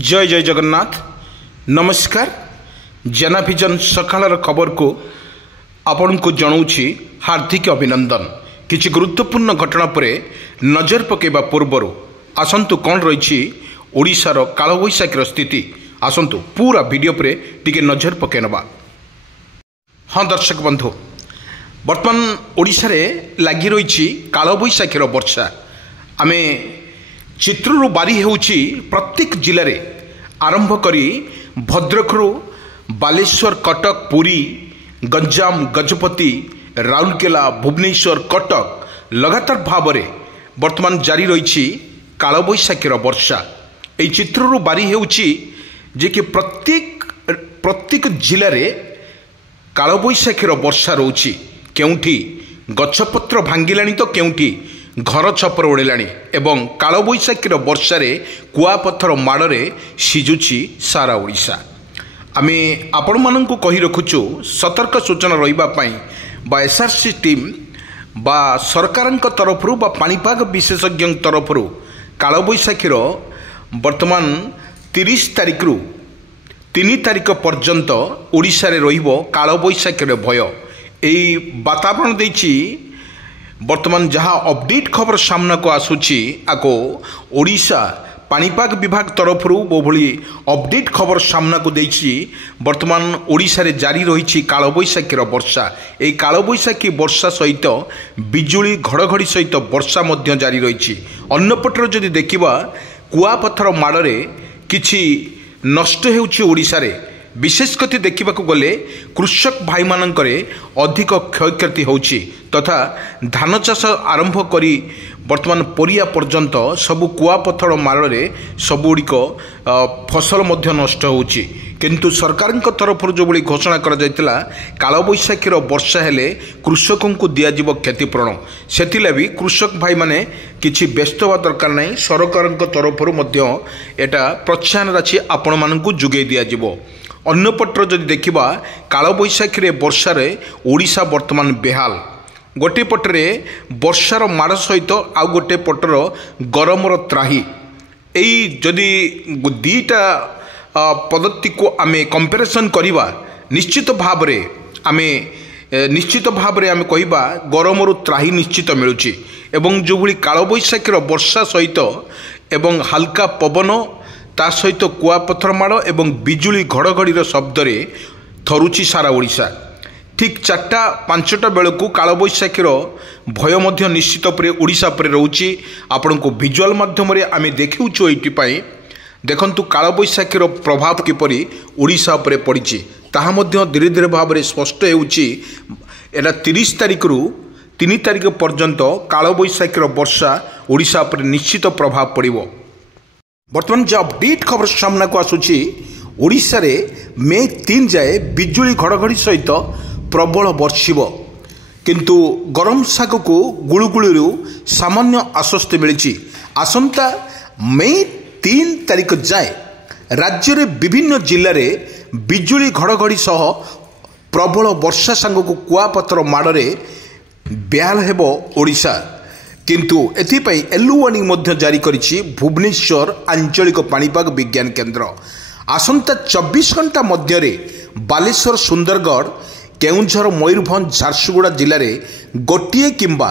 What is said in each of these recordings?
जय जय जगन्नाथ नमस्कार। जनाभिजन सकाळर खबर को आपण को जनाऊँगी हार्दिक अभिनंदन। किछि गुरुत्वपूर्ण घटना पर नजर पकेबा पूर्वर आसंतु कौन रही ओडिशार कालबैशाखीर स्थिति आसंतु पूरा वीडियो पर टिके नजर पकेनबा। हाँ दर्शक बंधु, वर्तमान ओडिशा रे लागी रही कालबैशाखीर वर्षा। आमे चित्रु बारी होउची प्रत्येक जिले रे आरंभ करी भद्रकरू बालेश्वर, कटक, पुरी, गंजाम, गजपति, राउरकेला, भुवनेश्वर, कटक लगातार भाव में वर्तमान जारी रही कालबैशाखीर वर्षा। यही चित्रु बारी होउची जे कि प्रत्येक जिले रे कालबैशाखीर वर्षा रोची। केउठी गछपत्र भांगिलानी तो केउठी घर छपर उड़ेलानी एवं कालबैशाखीर वर्षा रे कुआपथर माड़े सिजुची सारा ओडिशा। आमे आपण माननकु कहि रखुचु सतर्क सूचना रहिबा पई बा एसआरसी टीम बा सरकारक तरफरु बा पाणीपाग विशेषज्ञ तरफरु कालबैशाखीर वर्तमान 30 तारिख रु 3 तारिख पर्यंत ओडिशा रे रहिबो कालबैशाखीर भय। एई वातावरण देछि वर्तमान जहाँ अपडेट खबर सामना को आसूची आको ओडिशा पाणीपाग विभाग तरफरु बोभली अपडेट खबर सामना को देछि। वर्तमान ओडिशा रे जारी रही कालबैशाखीर वर्षा। एई कालबैशाखी वर्षा सहित बिजुली घड़घड़ी सहित वर्षा मध्य जारी रही। अन्यपटर जदि देखिबा कुआपथर माड़े किछि नष्ट हेउछि ओडिशा रे। विशेष कति देखा गले कृषक भाई मानकरे अधिक क्षयक्षति होउछि तथा धान चाष आरंभ करी वर्तमान परिया पर्यंत सबु कुआपथर मारे सबुड़िक फसल मध्य नष्ट होउछि। किंतु सरकार तरफ जो बड़ी घोषणा करा जायतिला कालबैशाखीर वर्षा हेले कृषकों को दिया जीव क्षतिपूरण, सेथिला भी कृषक भाई माने किछि व्यस्त होवा दरकार नहीं। सरकार तरफ मध्य एटा प्रोत्साहन राशि आपण मानकु जुगै दिया जीवो। अन्यपटर जदि देखिबा कालबैशाखी वर्षा रे ओडिशा वर्तमान बेहाल। गोटे पटरे वर्षार माड़ सहित आउ गोटे पटर गरमर त्राही। एई जदि दीटा पद्धति को आमे कंपेरिजन करिबा निश्चित भाव रे आमे कहिबा गरमरु त्राही निश्चित मिलुची। एवं जो भली कालबैशाखीर वर्षा सहित एवं हल्का पवन ता सहित कुआपथर माड़ एवं बिजुली घड़घड़ी शब्द रे थरुची सारा ओडिशा। ठीक 4-5 बेलू कालबैशाखीर भय मध्य निश्चित ओडिशा पर रोची। आपण को विजुअल माध्यम आमे देखिउछु। एइटिपाई देखंतु कालबैशाखीर प्रभाव किपरि ओडिशा पर पड़िछि ताहा मध्य धीरे धीरे भाव में स्पष्ट हेउछि। एटा 30 तारिख रु 3 तारिख पर्यंत कालबैशाखीर वर्षा ओडिशा पर निश्चित प्रभाव पड़िबो। वर्तमान जो अपडेट खबर सामना को आसूची ओडिशा रे मे 3 जाए बिजुली घड़घड़ी सहित प्रबल वर्षिब। किंतु गरम साग को गुळुगुळीरु सामान्य आश्वस्ति मिली। आसंता मे 3 तारिख जाए राज्य रे विभिन्न जिले में बिजुली घड़घड़ी सह प्रबल वर्षा सांग को कुआपथर माड़े बेहाल हेबो ओडिशा। किंतु एथिपाई येलो वार्निंग मध्य जारी करिछि भुवनेश्वर आंचलिक पाणीपाग विज्ञान केन्द्र। आसंता 24 घंटा मध्य बालेश्वर, सुंदरगढ़, केउंझर, मयूरभंज, झारसुगुड़ा जिले में गोटे किंबा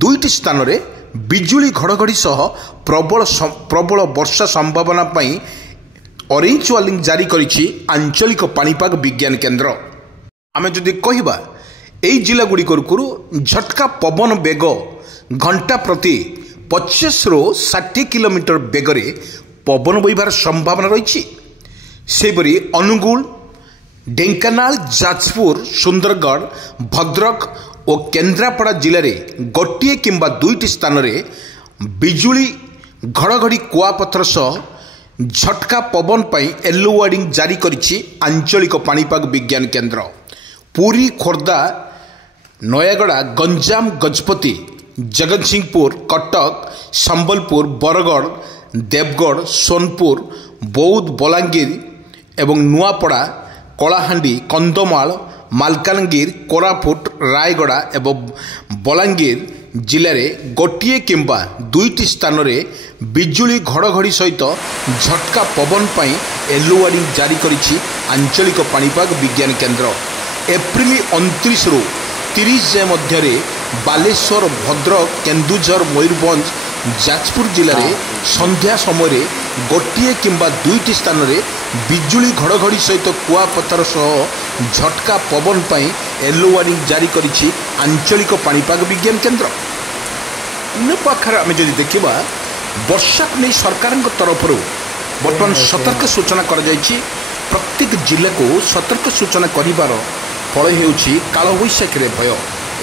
2टी स्थान रे बिजुली घड़घड़ी सह प्रबल वर्षा संभावना पई ऑरेंज वार्निंग जारी करिछि आंचलिक पाणीपाग विज्ञान केन्द्र। आमे जदि कहिबा एई जिला गुड़िकरु झटका पवन बेग घंटा प्रति 25 ରୁ 60 किलोमीटर बेगरे पवन बहिबार संभावना रही। सेपरी अनुगुल, ढेंकानाल, जाजपुर, सुंदरगढ़, भद्रक और केन्द्रापड़ा जिले में गोटे किंबा 2टी स्थान रे बिजुली घड़घड़ी कुआपथर सह झटका पवन पई येलो वार्निंग जारी करिछि आंचलिक पाणीपाग विज्ञान केन्द्र। पुरी, खोर्धा, नयागड़ा, गंजाम, गजपति, जगतसिंहपुर, कटक, संबलपुर, बरगढ़, देवगढ़, सोनपुर, बौद्ध, बलांगीर एवं नुआपड़ा, कलाहांडी, कंधमाल ମାଲକାନଗିରି, କୋରାପୁଟ, ରାୟଗଡ଼ା ଏବଂ ବଲାଙ୍ଗୀର ଜିଲ୍ଲାରେ ଗୋଟିଏ କିମ୍ବା ଦୁଇଟି ସ୍ଥାନରେ ବିଜୁଳି ଘଡ଼ଘଡ଼ି ସହିତ ଝଟକା ପବନ ପାଇଁ ୟେଲୋ ୱାର୍ଣ୍ଣିଂ ଜାରି କରିଛି ଆଞ୍ଚଳିକ ପାଣିପାଗ ବିଜ୍ଞାନ କେନ୍ଦ୍ର। ଏପ୍ରିଲ 29ରୁ 30 ଯାଏ ମଧ୍ୟରେ ବାଲେଶ୍ୱର, ଭଦ୍ରକ, କେନ୍ଦୁଝର, ମୟୂରଭଞ୍ଜ, ଯାଜପୁର ଜିଲ୍ଲାରେ ସନ୍ଧ୍ୟା ସମୟରେ ଗୋଟିଏ କିମ୍ବା ଦୁଇଟି ସ୍ଥାନରେ ବିଜୁଳି ଘଡ଼ଘଡ଼ି ସହିତ କୁଆପଥର ସହ ଝଟକା ପବନ ପାଇଁ ୟେଲୋ ୱାର୍ଣ୍ଣିଂ ଜାରି କରିଛି ଆଞ୍ଚଳିକ ପାଣିପାଗ ବିଜ୍ଞାନ କେନ୍ଦ୍ର। ଅନ୍ୟ ପାଖରେ ଆମେ ଯଦି ଦେଖିବା ବର୍ଷାକୁ ନେଇ ସରକାରଙ୍କ ତରଫରୁ ବର୍ତ୍ତମାନ ସତର୍କ ସୂଚନା କରାଯାଇଛି। ପ୍ରତ୍ୟେକ ଜିଲ୍ଲାକୁ ସତର୍କ ସୂଚନା କରିବାର ଫଳ ହେଉଛି କାଳବୈଶାଖୀରେ ଭୟ।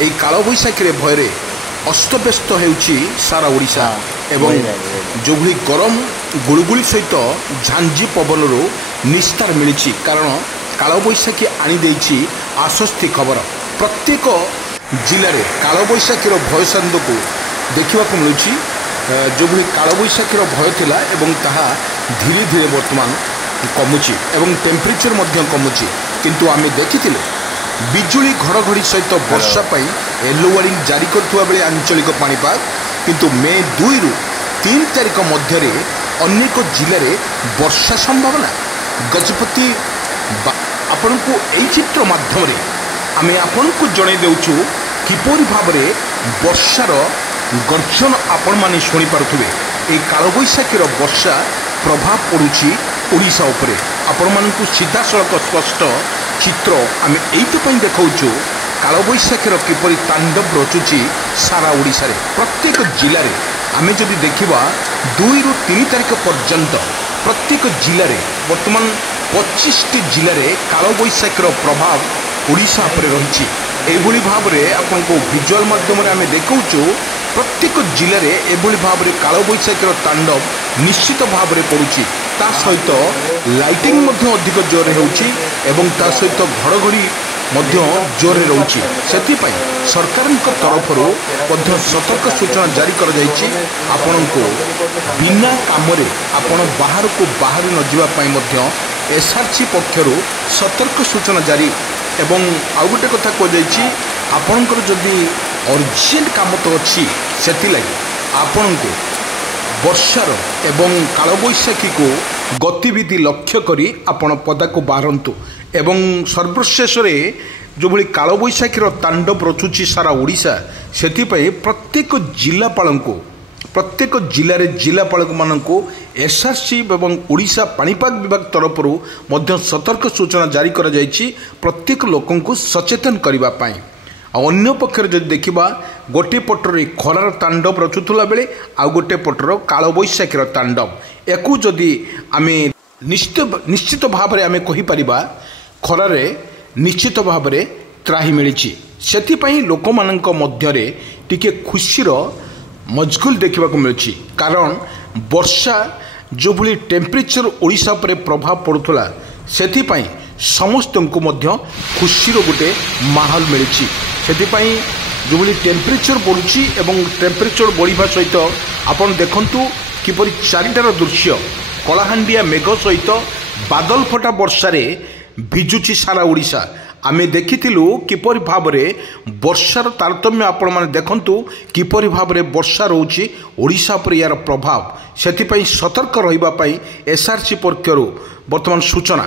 ଏହି କାଳବୈଶାଖୀରେ ଭୟରେ ଅସ୍ତବ୍ୟସ୍ତ ହେଉଛି ସାରା ଓଡ଼ିଶା ଏବଂ ଯେଉଁଭଳି ଗରମ ଗୁଳୁଗୁଳି ସହିତ ଝାଞ୍ଜି ପବନରୁ ନିସ୍ତାର ମିଳିଛି, କାରଣ କାଳବୈଶାଖୀ ଆଣିଦେଇଛି ଆଶ୍ୱସ୍ତି ଖବର। ପ୍ରତ୍ୟେକ ଜିଲ୍ଲାରେ କାଳବୈଶାଖୀର ଭୟ ସାନ୍ଦକୁ ଦେଖିବାକୁ ମିଳୁଛି। ଯେଉଁଭଳି କାଳବୈଶାଖୀର ଭୟ ଥିଲା ଏବଂ ତାହା ଧୀରେ ଧୀରେ ବର୍ତ୍ତମାନ କମୁଛି ଏବଂ ଟେମ୍ପରେଚର ମଧ୍ୟ କମୁଛି। କିନ୍ତୁ ଆମେ ଦେଖିଥିଲେ ବିଜୁଳି ଘଡ଼ଘଡ଼ି ସହିତ ବର୍ଷା ପାଇଁ ୟେଲୋ ୱାର୍ଣ୍ଣିଂ ଜାରି କରୁଥିବା ବେଳେ ଆଞ୍ଚଳିକ ପାଣିପାଗ, କିନ୍ତୁ ମେ 2ରୁ 3 ତାରିଖ ମଧ୍ୟରେ ଅନେକ ଜିଲ୍ଲାରେ ବର୍ଷା ସମ୍ଭାବନା। ଗଜପତି ଆପଣଙ୍କୁ ଏହି ଚିତ୍ର ମାଧ୍ୟମରେ ଆମେ ଆପଣଙ୍କୁ ଜଣାଇ ଦେଉଛୁ କିପରି ଭାବରେ ବର୍ଷାର ଗର୍ଜନ ଆପଣମାନେ ଶୁଣିପାରୁଥିବେ। ଏହି କାଳବୈଶାଖୀର ବର୍ଷା ପ୍ରଭାବ ପଡ଼ୁଛି ଓଡ଼ିଶା ଉପରେ। ଆପଣମାନଙ୍କୁ ସିଧାସଳଖ ସ୍ପଷ୍ଟ ଚିତ୍ର ଆମେ ଏଇଥିପାଇଁ ଦେଖାଉଛୁ କାଳବୈଶାଖୀର କିପରି ତାଣ୍ଡବ ରଚୁଛି ସାରା ଓଡ଼ିଶାରେ। ପ୍ରତ୍ୟେକ ଜିଲ୍ଲାରେ ଆମେ ଯଦି ଦେଖିବା 2ରୁ 3 ତାରିଖ ପର୍ଯ୍ୟନ୍ତ ପ୍ରତ୍ୟେକ ଜିଲ୍ଲାରେ ବର୍ତ୍ତମାନ 25ଟି ଜିଲ୍ଲାରେ କାଳବୈଶାଖୀର ପ୍ରଭାବ ଓଡ଼ିଶା ଉପରେ ରହିଛି। ଏଇଭଳି ଭାବରେ ଆପଣଙ୍କୁ ଭିଜୁଆଲ ମାଧ୍ୟମରେ ଆମେ ଦେଖାଉଛୁ ପ୍ରତ୍ୟେକ ଜିଲ୍ଲାରେ ଏଭଳି ଭାବରେ କାଳବୈଶାଖୀର ତାଣ୍ଡବ ନିଶ୍ଚିତ ଭାବରେ ପଡ଼ୁଛି। ତା ସହିତ ଲାଇଟିଂ ମଧ୍ୟ ଅଧିକ ଜୋରରେ ହେଉଛି ଏବଂ ତା ସହିତ ଘଡ଼ଘଡ଼ି ମଧ୍ୟ ଜୋରରେ ରହୁଛି। ସେଥିପାଇଁ ସରକାରଙ୍କ ତରଫରୁ ମଧ୍ୟ ସତର୍କ ସୂଚନା ଜାରି କରାଯାଇଛି। ଆପଣଙ୍କୁ ବିନା କାମରେ ଆପଣ ବାହାରକୁ ବାହାରି ନ ଯିବା ପାଇଁ ମଧ୍ୟ SRC ପକ୍ଷରୁ ସତର୍କ ସୂଚନା ଜାରି। ଏବଂ ଆଉ ଗୋଟେ କଥା କୁହାଯାଇଛି, ଆପଣଙ୍କର ଯଦି ଅର୍ଜେଣ୍ଟ କାମ ତ ଅଛି, ସେଥିଲାଗି ଆପଣଙ୍କୁ ବର୍ଷାର ଏବଂ କାଳବୈଶାଖୀକୁ ଗତିବିଧି ଲକ୍ଷ୍ୟ କରି ଆପଣ ପଦାକୁ ବାହାରନ୍ତୁ। ଏବଂ ସର୍ବଶେଷରେ ଯେଉଁଭଳି କାଳବୈଶାଖୀର ତାଣ୍ଡବ ରଚୁଛି ସାରା ଓଡ଼ିଶା, ସେଥିପାଇଁ ପ୍ରତ୍ୟେକ ଜିଲ୍ଲାପାଳଙ୍କୁ ପ୍ରତ୍ୟେକ ଜିଲ୍ଲାରେ ଜିଲ୍ଲାପାଳମାନଙ୍କୁ SRC ଏବଂ ଓଡ଼ିଶା ପାଣିପାଗ ବିଭାଗ ତରଫରୁ ମଧ୍ୟ ସତର୍କ ସୂଚନା ଜାରି କରାଯାଇଛି ପ୍ରତ୍ୟେକ ଲୋକଙ୍କୁ ସଚେତନ କରିବା ପାଇଁ। ଆଉ ଅନ୍ୟ ପକ୍ଷରେ ଯଦି ଦେଖିବା ଗୋଟିଏ ପଟରେ ଖରାର ତାଣ୍ଡବ ରଚୁଥିଲା ବେଳେ ଆଉ ଗୋଟିଏ ପଟର କାଳବୈଶାଖୀର ତାଣ୍ଡବ, ୟାକୁ ଯଦି ଆମେ ନିଶ୍ଚିତ ଭାବରେ ଆମେ କହିପାରିବା ଖରାରେ ନିଶ୍ଚିତ ଭାବରେ ତ୍ରାହି ମିଳିଛି। ସେଥିପାଇଁ ଲୋକମାନଙ୍କ ମଧ୍ୟରେ ଟିକେ ଖୁସିର ମଜଗୁଲ ଦେଖିବାକୁ ମିଳୁଛି, କାରଣ ବର୍ଷା ଯେଉଁଭଳି ଟେମ୍ପରେଚର ଓଡ଼ିଶା ଉପରେ ପ୍ରଭାବ ପଡ଼ୁଥିଲା, ସେଥିପାଇଁ ସମସ୍ତଙ୍କୁ ମଧ୍ୟ ଖୁସିର ଗୋଟେ ମାହୋଲ ମିଳିଛି। ସେଥିପାଇଁ ଯେଉଁଭଳି ଟେମ୍ପରେଚର ବଢ଼ୁଛି ଏବଂ ଟେମ୍ପରେଚର ବଢ଼ିବା ସହିତ ଆପଣ ଦେଖନ୍ତୁ କିପରି ଚାରିଟାର ଦୃଶ୍ୟ କଳାହାଣ୍ଡିଆ ମେଘ ସହିତ ବାଦଲ ଫଟା ବର୍ଷାରେ ଭିଜୁଛି ସାରା ଓଡ଼ିଶା। ଆମେ ଦେଖିଥିଲୁ କିପରି ଭାବରେ ବର୍ଷାର ତାରତମ୍ୟ ଆପଣମାନେ ଦେଖନ୍ତୁ କିପରି ଭାବରେ ବର୍ଷା ରହୁଛି ଓଡ଼ିଶା ଉପରେ ଏହାର ପ୍ରଭାବ। ସେଥିପାଇଁ ସତର୍କ ରହିବା ପାଇଁ SRC ପକ୍ଷରୁ ବର୍ତ୍ତମାନ ସୂଚନା।